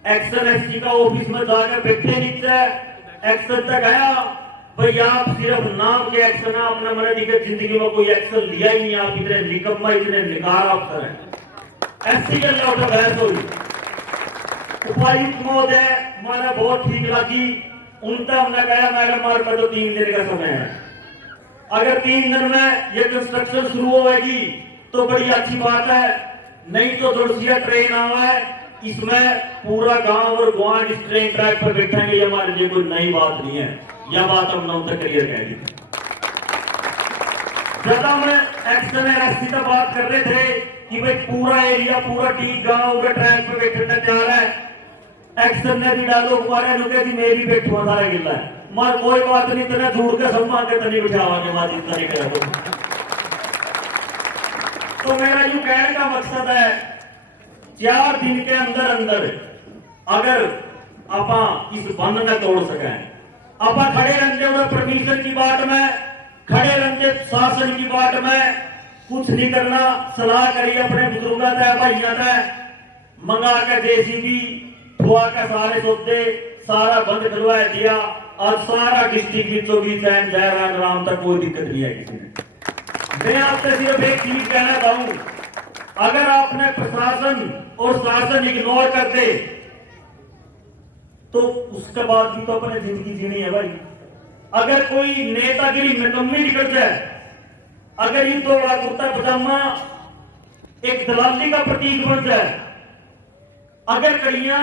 एक्शन एसटी का ऑफिस में जाकर बैठे नीचे, एक्शन तक आया भाई, आप सिर्फ नाम के एक्शन है, अपने मन की जिंदगी में कोई एक्शन लिया ही नहीं, आप इतने निकम्मा, इतने निकार अफसर हैं। एसटी के लिए बहस हुई, उपायुक्त महोदय मैंने बहुत ठीक लगी, उनका हमने कहा मैडम हमारे पास तो 3 दिन का समय है, अगर 3 दिन में ये कंस्ट्रक्शन शुरू होगी तो बड़ी अच्छी बात है, नहीं तो जोड़सिया ट्रेन आवा है, इसमें पूरा गांव और ग्वांड इस ट्रेन ट्रैक पर बैठेंगे, ये हमारे लिए कोई नई बात नहीं है। यह बात हमने उनसे क्लियर कह दी। जब हम एक्शन एससी का बात कर रहे थे कि भाई पूरा एरिया पूरा टीक गांव के ट्रैक पर बैठने तैयार है, एक्शन ने भी डायलॉग मारा नुके जी मेरी बैठो सारा गिला है, मगर कोई बात नहीं, तेना जुड़ के सम्मा के तनी बिठावांगे माजी तनी करे। तो मेरा यूं कहने का मकसद है 4 दिन के अंदर अंदर अगर आप इस बंद न तोड़ सके, आप खड़े रंजे परमिशन की बाट में, खड़े रंजे शासन की बाट में, कुछ नहीं करना, सलाह करिए अपने बुजुर्गों से भाइयों से, मंगा के जेसीबी ठुआ के सारे सौदे सारा बंद करवा दिया, और सारा डिस्ट्रिक्ट बीचों बीच जयराम राम तक कोई दिक्कत नहीं है किसी ने। मैं आपसे सिर्फ एक चीज कहना चाहूं, अगर आपने प्रशासन और शासन इग्नोर कर दे तो उसके बाद भी तो अपने जिंदगी जीनी है भाई। अगर कोई नेतागिरी निकम्मी निकल जाए, अगर ये दौड़ा कुर्ता पजामा एक दलाली का प्रतीक बन जाए, अगर कड़ियां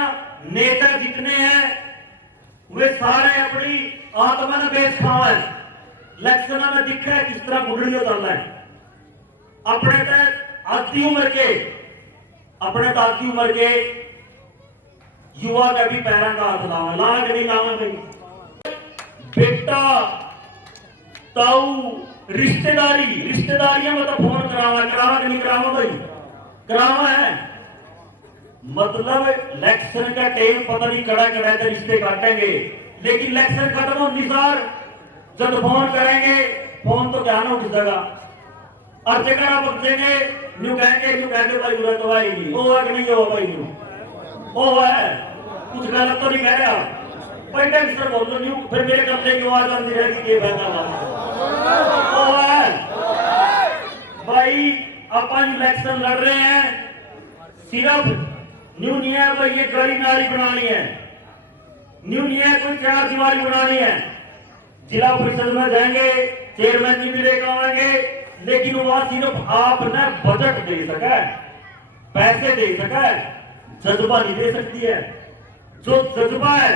नेता जितने हैं वे सारे अपनी आत्मा ने बेच खावा है, इलेक्शन में दिखा है किस तरह गुडलियों चल रहा है, अपने तक आधी उम्र के युवा का भी पैरों का हाथ लावा, लाग नहीं लावा भाई, बेटा ताऊ रिश्तेदारियां मतलब फोन करावा कि नहीं करावा भाई, करावा है। मतलब इलेक्शन का टाइम पता नहीं कड़ा के रिश्ते काटेंगे, लेकिन इलेक्शन खत्म होने सार जब फोन करेंगे, फोन तो क्या ना उठ जाएगा, और जगह आप देंगे न्यू कहेंगे भाई बुरा तो आई नहीं, वो है कि नहीं हो भाई न्यू, वो है कुछ गलत तो नहीं कह रहा भाई, टेंशन बोल लो न्यू, फिर मेरे कमरे की आवाज आती रहेगी कि बहता वो है भाई। अपन इलेक्शन लड़ रहे हैं, सिर्फ न्यू नहीं है भाई ये गली नाली बनानी है, न्यू नहीं है कोई 4 दीवारी बनानी है, जिला परिषद में जाएंगे, चेयरमैन जी भी लेकर आएंगे, लेकिन वहां सिर्फ आपने बजट दे सका, पैसे दे सका, जज्बा नहीं दे सकती है। जो जज्बा है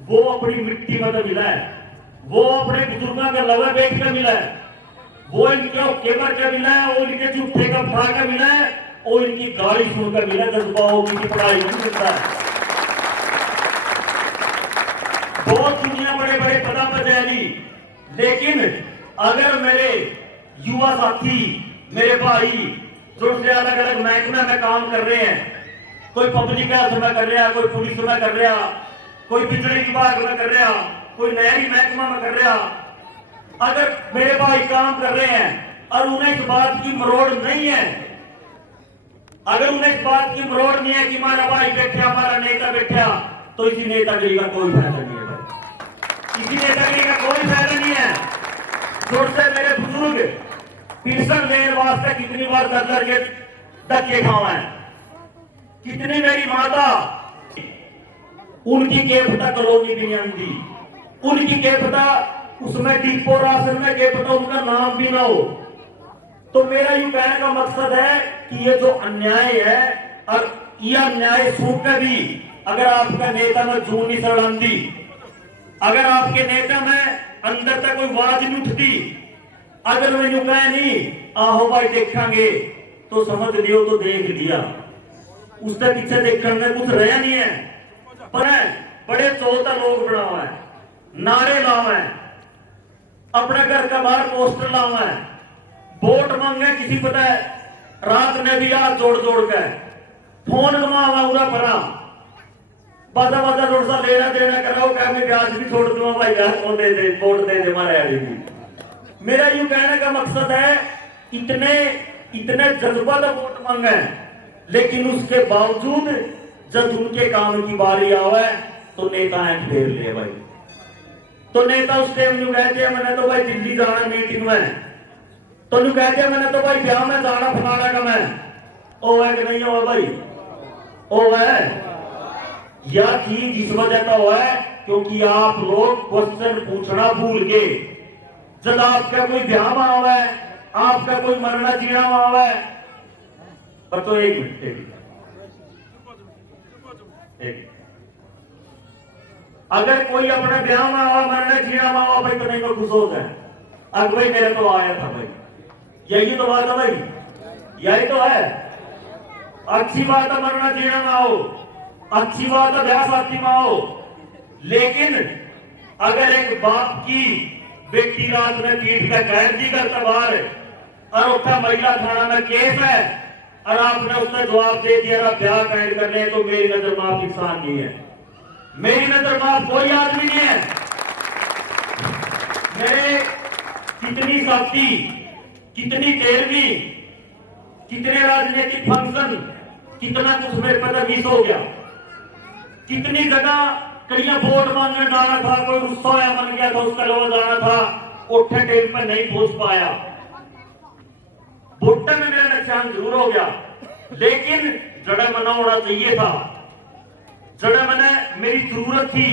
वो अपनी मिट्टी में तो मिला है, वो अपने बुजुर्गों का लवा बेच कर मिला है, वो इनके केबर का मिला है, वो इनके जूठे का फा का मिला है, और इनकी गाड़ी सुनकर मिला, जज्बा होगी की पढ़ाई नहीं मिलता है। बहुत दुनिया बड़े बड़े पदा पर जाएगी, लेकिन अगर मेरे युवा साथी मेरे भाई जो से अलग अलग महकमे में काम कर रहे हैं, कोई पब्लिक हेल्थ में कर रहा, कोई पुलिस में कर रहा, कोई बिजली विभाग में कर रहा, कोई नहरी महकमा में कर रहा, अगर मेरे भाई काम कर रहे हैं और उन्हें इस बात की मरोड़ नहीं है, अगर उन्हें इस बात की मरोड़ नहीं है कि हमारा भाई बैठा, हमारा नेता बैठा, तो इसी नेतागिरी का कोई फायदा नहीं है भाई, इसी नेतागिरी का कोई फायदा नहीं है। जोर से मेरे बुजुर्ग पेंशन लेने वास्ते कितनी बार दर करके धक्के खावा है, कितनी मेरी माता उनकी के पता कॉलोनी भी नहीं आती, उनकी के पता उसमें डिपो राशन में के पता उनका नाम भी ना हो। तो मेरा यूं कहने का मकसद है कि ये जो अन्याय है, और यह अन्याय सुनकर भी अगर आपका नेता में जून नहीं सड़ांदी, अगर आपके नेता में अंदर तक कोई आवाज नहीं उठती, अगर मैं यूं कह नहीं आहो भाई देखेंगे, तो समझ लियो तो देख लिया, उसके पीछे देखने में कुछ रहा नहीं है। पर बड़े चौथा लोग बना हुआ है, नारे लावा है, अपने घर का बाहर पोस्टर लावा है, वोट मांगे किसी पता है, रात ने भी हाथ जोड़ जोड़ के फोन घुमावा उरा परा बाजा बाजा रोसा लेना देना कराओ, क्या मैं ब्याज भी छोड़ दूंगा भाई, घर दे दे वोट दे दे मारे आएगी। मेरा यूं कहने का मकसद है इतने जज्बा तो वोट मांगे, लेकिन उसके बावजूद जब उनके काम की बारी आवे तो नेता फेर ले भाई, तो नेता उस टाइम कहते हैं मैंने तो भाई दिल्ली जाना मीटिंग में, तो कहते हैं मैंने तो भाई ब्याह में जाना फलाना का मैं, ओ है कि नहीं हो भाई, ओ है या चीज जिस वजह का हुआ है क्योंकि आप लोग क्वेश्चन पूछना भूल गए। जब आपका कोई ब्याह आवा है, आपका कोई मरना जीना आवा है, पर तो एक मिनट अगर कोई अपने ब्याह में आवा, मरने जीना में आवा भाई, तो नहीं मैं खुश हो जाए। अब भाई मेरे तो आया था भाई, यही तो बात है भाई, यही तो है। अच्छी बात है मरना जीना में आओ, अच्छी बात है ब्याह शादी में आओ, लेकिन अगर एक बाप की बेटी रात में पीठ का कैद जी करता बाहर और उठा महिला थाना में केस है और आपने उसका जवाब दे दिया ब्याह कैद करने, तो मेरी नजर में आप इंसान नहीं है, मेरी नजर में आप कोई आदमी नहीं है। मेरे कितनी शादी, कितनी तेरहवीं, कितने राजनीतिक फंक्शन, कितना कुछ मेरे पता मिस हो गया। कितनी जगह कड़ियां वोट मांगने जाना था, कोई गुस्सा या मन गया था उसका लोग जाना था, उठे टाइम पर नहीं पहुंच पाया। वोटर में मेरा नुकसान जरूर हो गया, लेकिन जड़ा मना होना चाहिए था। जड़ा मैंने मेरी जरूरत थी।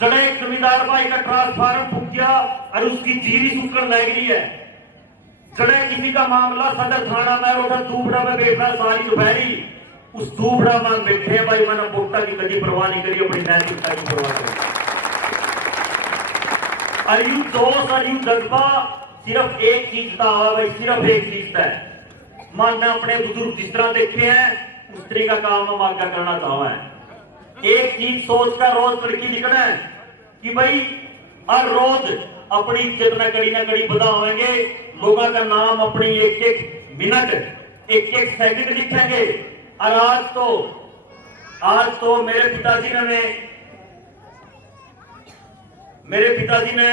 जड़ा एक जमींदार भाई का ट्रांसफार्मर फूक गया और उसकी जीरी सूखने लग रही है। जड़ा किसी का मामला सदर थाना में उठा दूबड़ा में बैठा सारी दोपहरी, उस दूबड़ा में बैठे भाई मैंने वोटा की कभी परवाह नहीं करी, अपनी नैतिकता की परवाह करी। अरयू दोस्त, अरयू जज्बा सिर्फ एक चीज था भाई, सिर्फ एक चीज था। मैंने अपने बुजुर्ग जिस तरह देखे हैं उस तरह का काम हम आगे करना चाहता है। एक चीज सोचकर रोज लड़की लिखना है कि भाई हर रोज अपनी इज्जत न कड़ी बढ़ाएंगे, लोगों का नाम अपनी एक एक मिनट, एक एक सेकंड लिखेंगे। और आज तो मेरे पिताजी ने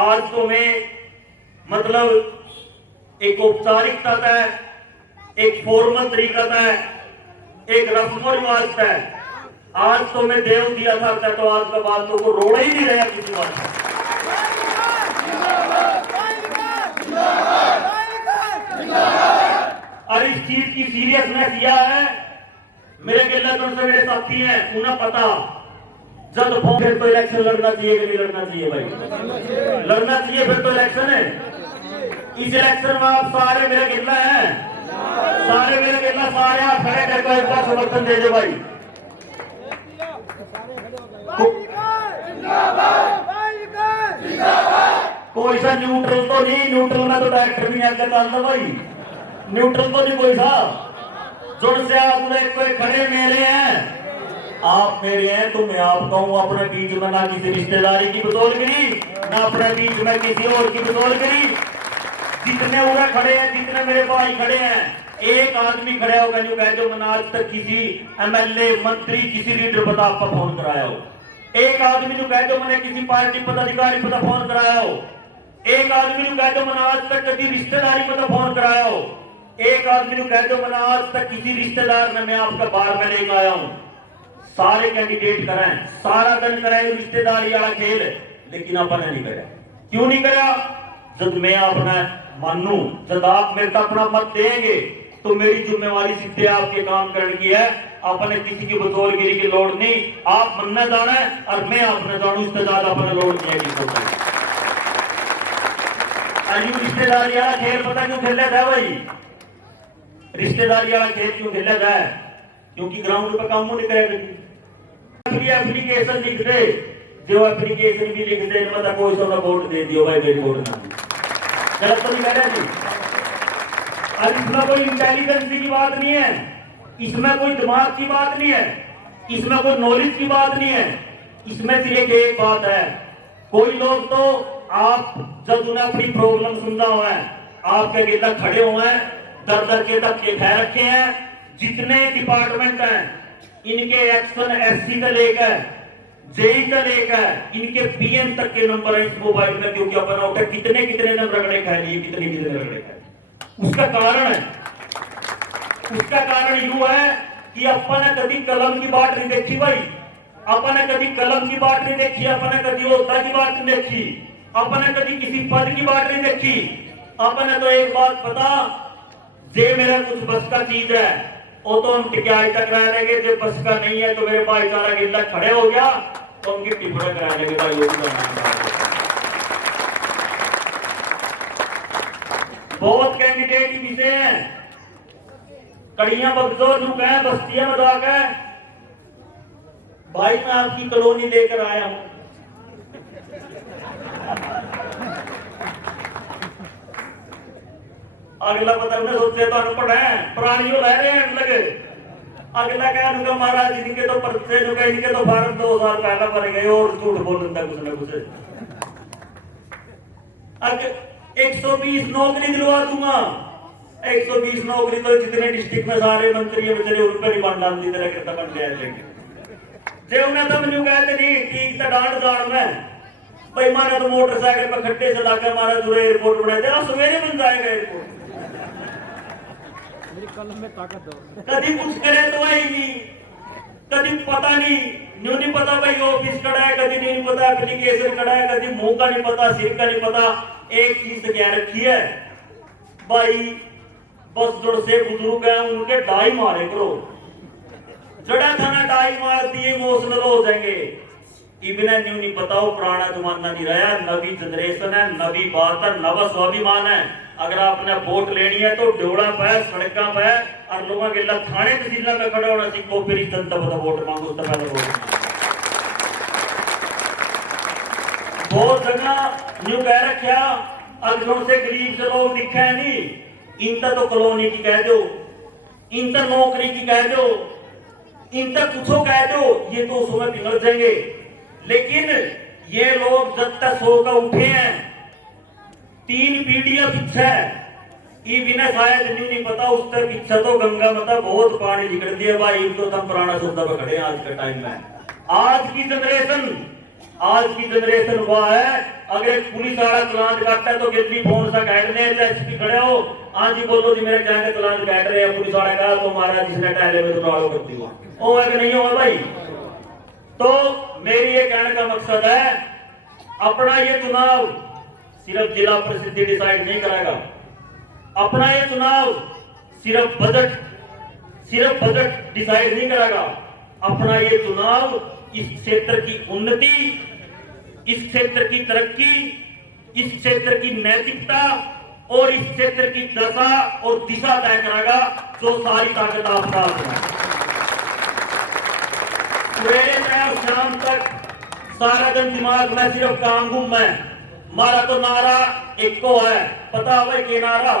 आज तो मैं मतलब एक औपचारिकता है, एक फॉर्मल तरीका है, एक रस्म रिवाज है। आज तो मैं देव दिया था, तो आज का बात तो को रोड़ा ही नहीं रहा किसी बात का। और इस चीज की सीरियसनेस यह है, मेरे गिल्लागढ़ से मेरे साथी हैं, उन्हें पता जब फिर तो इलेक्शन लड़ना चाहिए कि नहीं लड़ना चाहिए भाई, लड़ना चाहिए फिर तो इलेक्शन है। इस इलेक्शन में आप सारे मेरे गिल्ला हैं, सारे मेरे गिल्ला, सारे आप खड़े करके एक बार समर्थन दे दे भाई। कोई सा न्यूट्रल तो नहीं, न्यूट्रल में तो डायरेक्टर भी आगे डालता भाई, न्यूट्रल तो नहीं कोई सा। जुड़ से आप कोई खड़े मेरे हैं, आप मेरे हैं तो मैं आपका हूं। अपने बीच में ना किसी रिश्तेदारी की बदौलगिरी, ना अपने बीच में किसी और की बदौलगिरी। जितने उधर खड़े हैं, जितने मेरे भाई खड़े हैं, एक आदमी खड़ा होगा जो कह दो मैंने आज तक किसी एमएलए, मंत्री, किसी लीडर पता आपका फोन कराया हो। एक आदमी जो कह दो मैंने किसी पार्टी पदाधिकारी पता फोन कराया हो। एक आदमी जो कह दो मैंने आज तक कभी रिश्तेदारी पता फोन कराया हो। एक आदमी जो कह दो मैंने आज तक किसी रिश्तेदार ने मैं आपका बार में लेकर आया हूं। सारे कैंडिडेट कराएं, सारा दिन कराएं रिश्तेदारी वाला खेल, लेकिन अपन नहीं करा। क्यों नहीं करा? जब मैं अपना मानू, जब आप मेरे को अपना मत देंगे तो मेरी जिम्मेवारी सीधे आपके काम करने की है। अपने किसी की बतौलगिरी की लोड़ नहीं, आप मनना जाना है और मैं अपने जानू, इससे ज्यादा अपने लोड़ नहीं है। रिश्तेदारी वाला खेल पता क्यों खेला था भाई? रिश्तेदारी वाला खेल क्यों खेला जाए? क्योंकि ग्राउंड पर काम नहीं करेगा। एप्लीकेशन लिख दे, जो एप्लीकेशन भी लिख दे, मतलब कोई सा वोट दे दियो भाई, मेरी वोट ना गलत तो नहीं कह रहे जी। और इसमें कोई इंटेलिजेंस की बात नहीं है, इसमें कोई दिमाग की बात नहीं है, इसमें कोई नॉलेज की बात नहीं है। इसमें सिर्फ एक बात है, कोई लोग तो आप जब उन्हें अपनी प्रॉब्लम सुनना हुआ है, आपके गिरद खड़े हुए हैं, दर दर के धक्के खा रखे हैं। जितने डिपार्टमेंट हैं, इनके एक्शन एससी से लेकर जेई से लेकर इनके पीएम तक के नंबर है इस मोबाइल में, क्योंकि अपन उठे कितने कितने दिन रगड़े खाए लिए, कितने कितने रगड़े खाए। उसका कारण यू है कि अपन ने कभी कलम की बात नहीं देखी भाई, अपन ने कभी कलम की बात नहीं देखी, अपन ने कभी होता की बात नहीं देखी, अपन ने कभी किसी पद की बात नहीं देखी। अपन ने तो एक बात पता, जे मेरा कुछ बस का चीज है वो तो हम टिकाई तक रह लेंगे, जो बस का नहीं है तो मेरे भाईचारा गिरदा खड़े हो गया तो उनकी टिप्पणी करा देंगे भाई योगी। बहुत कैंडिडेट ही विषय हैं, कड़ियां बगजोर नु कह बस्तियां में जाकर भाई मैं आपकी कॉलोनी लेकर आया हूं। अगला पता मैं सोचे तो अनपढ़ है, पुरानियों रह रहे हैं लगे। अगला कह दूंगा महाराज इनके तो परचे जो इनके तो भारत 2 साल पहले बन गए और झूठ बोल देता कुछ ना कुछ। 120 नौकरी दिलवा दूंगा, 120 नौकरी तो जितने डिस्ट्रिक्ट में सारे मंत्री है बेचारे उन पर ही बन डाल तरह करता बन गया। जे उन्हें तो मैंने कहते नहीं ठीक था डांट दाड़ में भाई मारा तो मोटरसाइकिल पर खड्डे से लाकर मारा जो एयरपोर्ट बनाए थे सवेरे बन जाएगा एयरपोर्ट। कभी कुछ करे तो आएगी, कभी पता नहीं पता भाई ऑफिस खड़ा है, कभी नहीं पता एप्लीकेशन खड़ा है, कभी मुंह का नहीं पता सिर का नहीं पता। एक चीज क्या रखी है भाई बस जुड़ से बुजुर्ग है उनके डाई मारे करो, जड़ा थाना डाई मार दिए इमोशनल हो जाएंगे। इबने न्यू नहीं पता वो पुराना जमाना नहीं रहा, नवी जनरेशन है, नवी बात है, नवा स्वाभिमान है। अगर आपने वोट लेनी है तो डोड़ा पे सड़का पे और लोगों के लिए थाने तहसील में खड़ा होना सीखो, फिर जनता पता वोट मांगो उससे पहले वोट। बहुत जगह न्यू कह रखा अगर से गरीब से लोग दिखे नहीं, इनका तो कॉलोनी की कह दो, इनका नौकरी की कह दो, इनका कुछ कह दो, ये तो उस समय पिघल जाएंगे। लेकिन ये लोग जब तक सो का उठे हैं 3 पीढ़ियां पीछे बिना शायद नहीं पता उससे पीछे तो गंगा माता बहुत पानी निकल दिया भाई। तो तुम पुराना सौदा पर खड़े हैं आज के टाइम में। आज की जनरेशन हुआ है अगर पुलिस वाला चलान काटता है तो गिरती फोन सा काट रहे हैं, एसपी खड़े हो आज ही बोलो जी मेरे जाके चलान काट रहे हैं, पुलिस वाला कहा तो महाराज जिसने टहले में तो डालो करती हुआ ओ है कि नहीं हो भाई। तो मेरी ये कहने का मकसद है अपना ये चुनाव सिर्फ जिला परिषद डिसाइड नहीं करेगा, अपना ये चुनाव सिर्फ बजट डिसाइड नहीं करेगा। अपना ये चुनाव इस क्षेत्र की उन्नति, इस क्षेत्र की तरक्की, इस क्षेत्र की नैतिकता और इस क्षेत्र की दशा और दिशा तय करेगा जो सारी ताकत आपका सवेरे से और शाम तक सारा दिन दिमाग में सिर्फ काम घूम में मारा तो नारा एक को है पता भाई के नारा,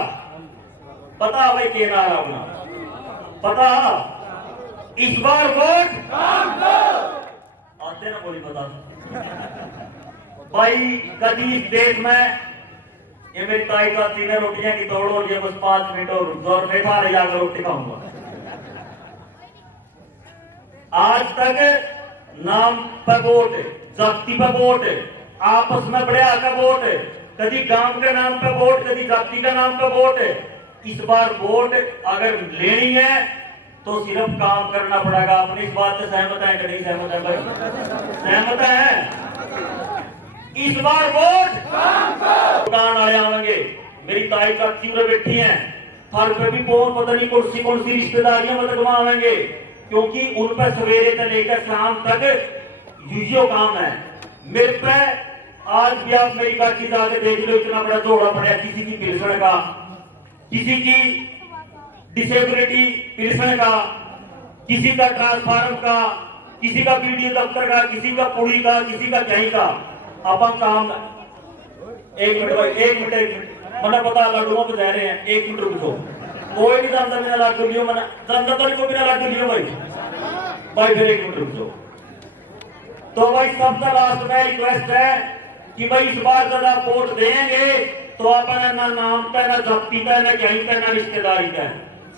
पता भाई के नारा अपना पता इस बार वोट आते ना बोली पता भाई। कभी इस देश में ये मेरी ताई का 3 रोटियां की तोड़ और ये बस 5 मिनट और जोर में खा रही जाकर रोटी खाऊंगा। आज तक नाम पर वोट, जाति पर वोट, आपस में बढ़िया का वोट, कभी गांव के नाम पर वोट, कभी जाति का नाम पर वोट। इस बार वोट अगर लेनी है तो सिर्फ काम करना पड़ेगा। अपनी इस बात से सहमत है कि नहीं सहमत है भाई? सहमत है। इस बार वोट दुकान वाले आवेंगे, मेरी ताई का तीव्र बैठी है फल पे भी कौन पता नहीं कौन सी रिश्तेदारियां मतलब आवेंगे, क्योंकि उन पर सवेरे से लेकर शाम तक यूजियो काम है। मेरे पे आज भी आप मेरी काठी जाके देख लो इतना बड़ा जोड़ा पड़ा, किसी की पेंशन का, किसी की डिसेबिलिटी पेंशन का, किसी का ट्रांसफार्म का, किसी का बीडीओ दफ्तर का, किसी का पुड़ी का, किसी का कहीं का। अब काम 1 मिनट भाई 1 मिनट मैंने पता लाडुओं पे जा रहे हैं 1 मिनट रुको। कोई नहीं जानता बिना लाडू लियो, मैंने जानता तो नहीं कोई बिना लाडू लियो भाई फिर 1 मिनट रुको। तो भाई सबसे लास्ट में रिक्वेस्ट है कि भाई इस बार जब आप वोट देंगे तो अपने ना नाम पे ना जाति पे ना कहीं पे ना रिश्तेदारी पे,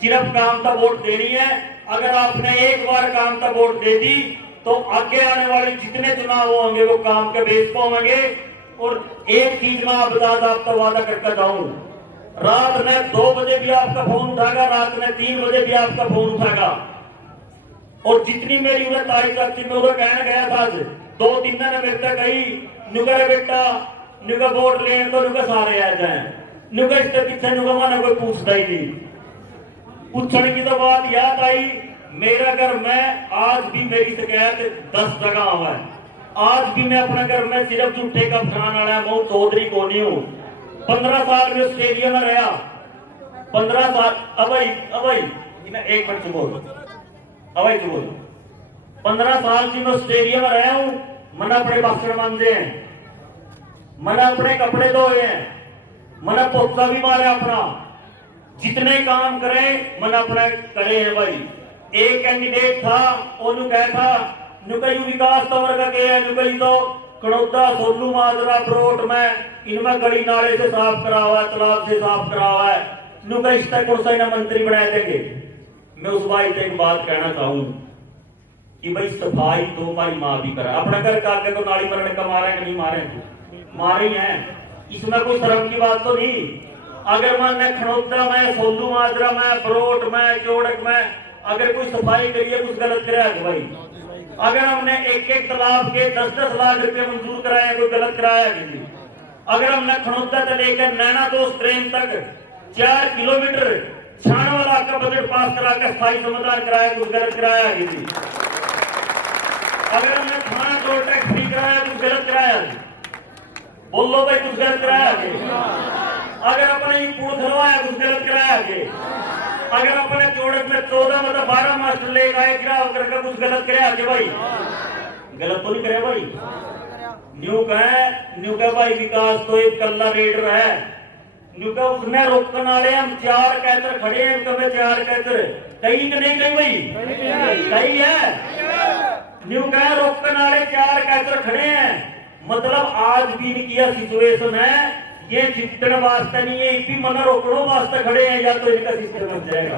सिर्फ काम का वोट देनी है। अगर आपने एक बार काम का वोट दे दी तो आगे आने वाले जितने चुनाव होंगे वो काम के बेस पर होंगे। और एक चीज में आप आपका वादा करके जाऊं, रात में 2 बजे भी आपका फोन उठाएगा, रात में 3 बजे भी आपका फोन उठाएगा। और जितनी मेरी उन्हें तारीफ करती मैं उन्हें कहना गया था आज 2-3 ने मेरे तक कही नुकर बेटा नुका वोट लेने तो नुका सारे आ जाए, नुका इसके पीछे नुका माना कोई पूछता ही नहीं। पूछने की तो बात याद आई, मेरा घर में आज भी मेरी शिकायत 10 जगह हुआ है। आज भी मैं अपने घर में सिर्फ झूठे का फरान वाला मैं चौधरी को नहीं हूँ। 15 साल में ऑस्ट्रेलिया में रहा, 15 साल अवई एक मिनट चुप बोलो, अवई चुप बोलो। 15 साल से मैं ऑस्ट्रेलिया में रहा हूँ। मैंने अपने बासण मांजे हैं, मैंने अपने कपड़े धोए हैं, मैंने पोता भी मारा अपना, जितने काम करे मैंने अपने करे हैं भाई। एक कैंडिडेट था, ओनू कहा था नुकई विकास तंवर का के है, नुकई तो कड़ौदा सोलू माजरा बरोट में इनमें गली नाले से साफ करा हुआ है, तालाब से साफ करा हुआ है, नुकई इस तक कौन सा मंत्री बना देंगे। मैं उस भाई से एक बात कहना चाहूँ कि भाई सफाई तो हमारी माँ भी करा, अपना घर का आगे को नाली मरने का मारे कि नहीं मारे, मारे ही हैं, इसमें कोई शर्म की बात तो नहीं। अगर मैंने खड़ौदा में, सोलू माजरा में, बरोट में, चौड़क में अगर कोई सफाई करिए कुछ गलत कराया तो भाई, अगर हमने एक एक तालाब के 10-10 लाख रुपए मंजूर कराए कोई गलत कराया कि, अगर हमने खड़ौदा से लेकर नैना दोस्त ट्रेन तक 4 किलोमीटर छाण वाला का बजट पास करा कर स्थायी समाधान कराया कुछ गलत कराया कि, अगर हमने थाना टोल टैक्स फ्री कराया कुछ गलत कराया, बोलो भाई कुछ गलत कराया कि, अगर अपने पुल खुलवाया कुछ गलत कराया कि, अगर अपने चौड़क में 14 मतलब 12 मास्टर ले गए गिराव करके कुछ गलत कराया कि भाई, गलत तो नहीं करे भाई। न्यू कहे भाई विकास तो एक कल्ला रेडर है, न्यू कहे उसने रोकने वाले हम 4 कैचर खड़े हैं, कभी 4 कैचर कहीं कि नहीं कहीं भाई सही है। न्यू कहे रोकने वाले 4 कैचर खड़े हैं, मतलब आज भी इनकी सिचुएशन है ये जितने वास्ते नहीं है, एक भी मना रोकड़ो वास्ते खड़े हैं, या तो इनका सिस्टम बन जाएगा।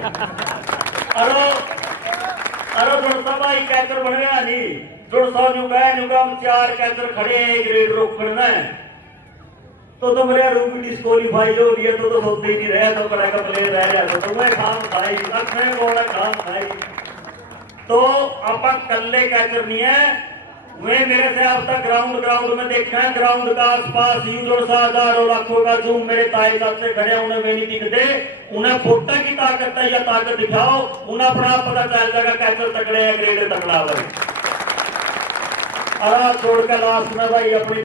अरे जुड़सा भाई कैचर बन गया नहीं, जुड़सा न्यूगा हम 4 कैचर खड़े हैं, एक रेड रोकना है तो मेरे रूप डिस्क्वालीफाई हो रही है तो सोचते ही नहीं रहे, तो बड़ा का प्लेयर रह जाता तो मैं काम भाई मैं बोला काम भाई। तो आप कल्ले कैचर नहीं है, वे मेरे से अब तक ग्राउंड में देखा है, ग्राउंड का आसपास हजारों लाखों का जूम मेरे ताए से खड़े उन्हें वे नहीं दिखते, उन्हें फोटा की ताकत है या ताकत दिखाओ, उन्हें अपना पता चल जाएगा कैसे तगड़े है, ग्रेड तगड़ा भाई। छोड़ कर लास्ट में भाई अपनी